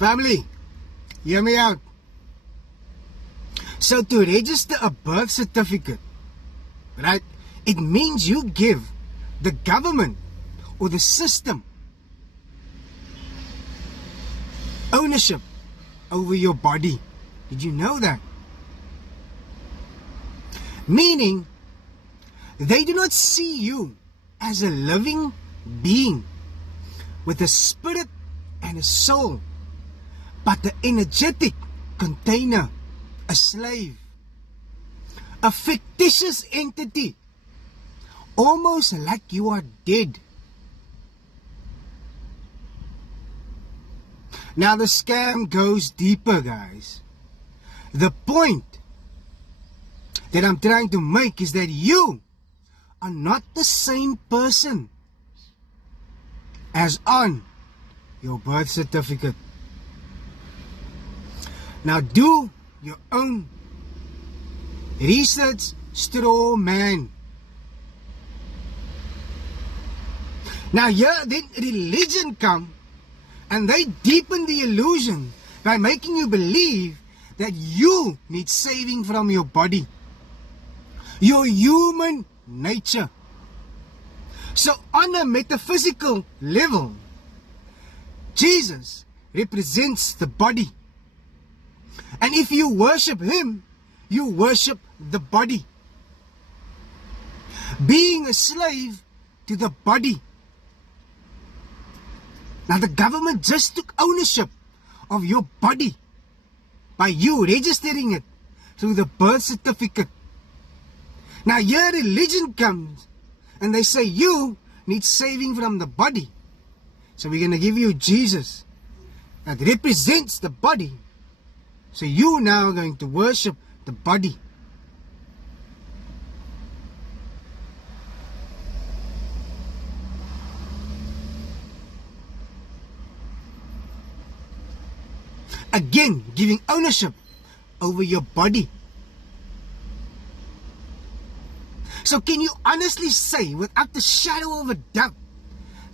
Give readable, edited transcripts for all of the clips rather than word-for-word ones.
Family, hear me out. So to register a birth certificate, right, it means you give the government or the system ownership over your body. Did you know that? Meaning, they do not see you as a living being with a spirit and a soul, but the energetic container, a slave, a fictitious entity, almost like you are dead. Now the scam goes deeper, guys. The point that I'm trying to make is that you are not the same person as on your birth certificate. Now do your own research, straw man. Now here then religion come and they deepen the illusion by making you believe that you need saving from your body, your human nature. So on a metaphysical level, Jesus represents the body. And if you worship him, you worship the body. Being a slave to the body. Now the government just took ownership of your body by you registering it through the birth certificate. Now here religion comes and they say you need saving from the body. So we're going to give you Jesus that represents the body. So you now are going to worship the body. Again, giving ownership over your body. So can you honestly say without the shadow of a doubt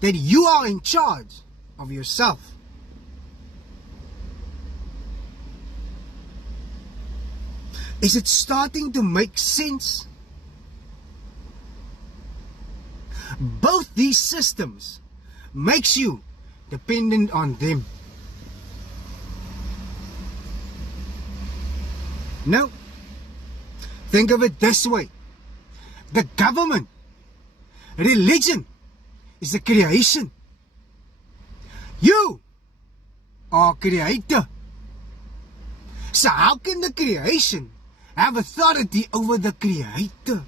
that you are in charge of yourself? Is it starting to make sense? Both these systems makes you dependent on them. No. Think of it this way. The government, religion is the creation. You are creator. So how can the creation have authority over the creator?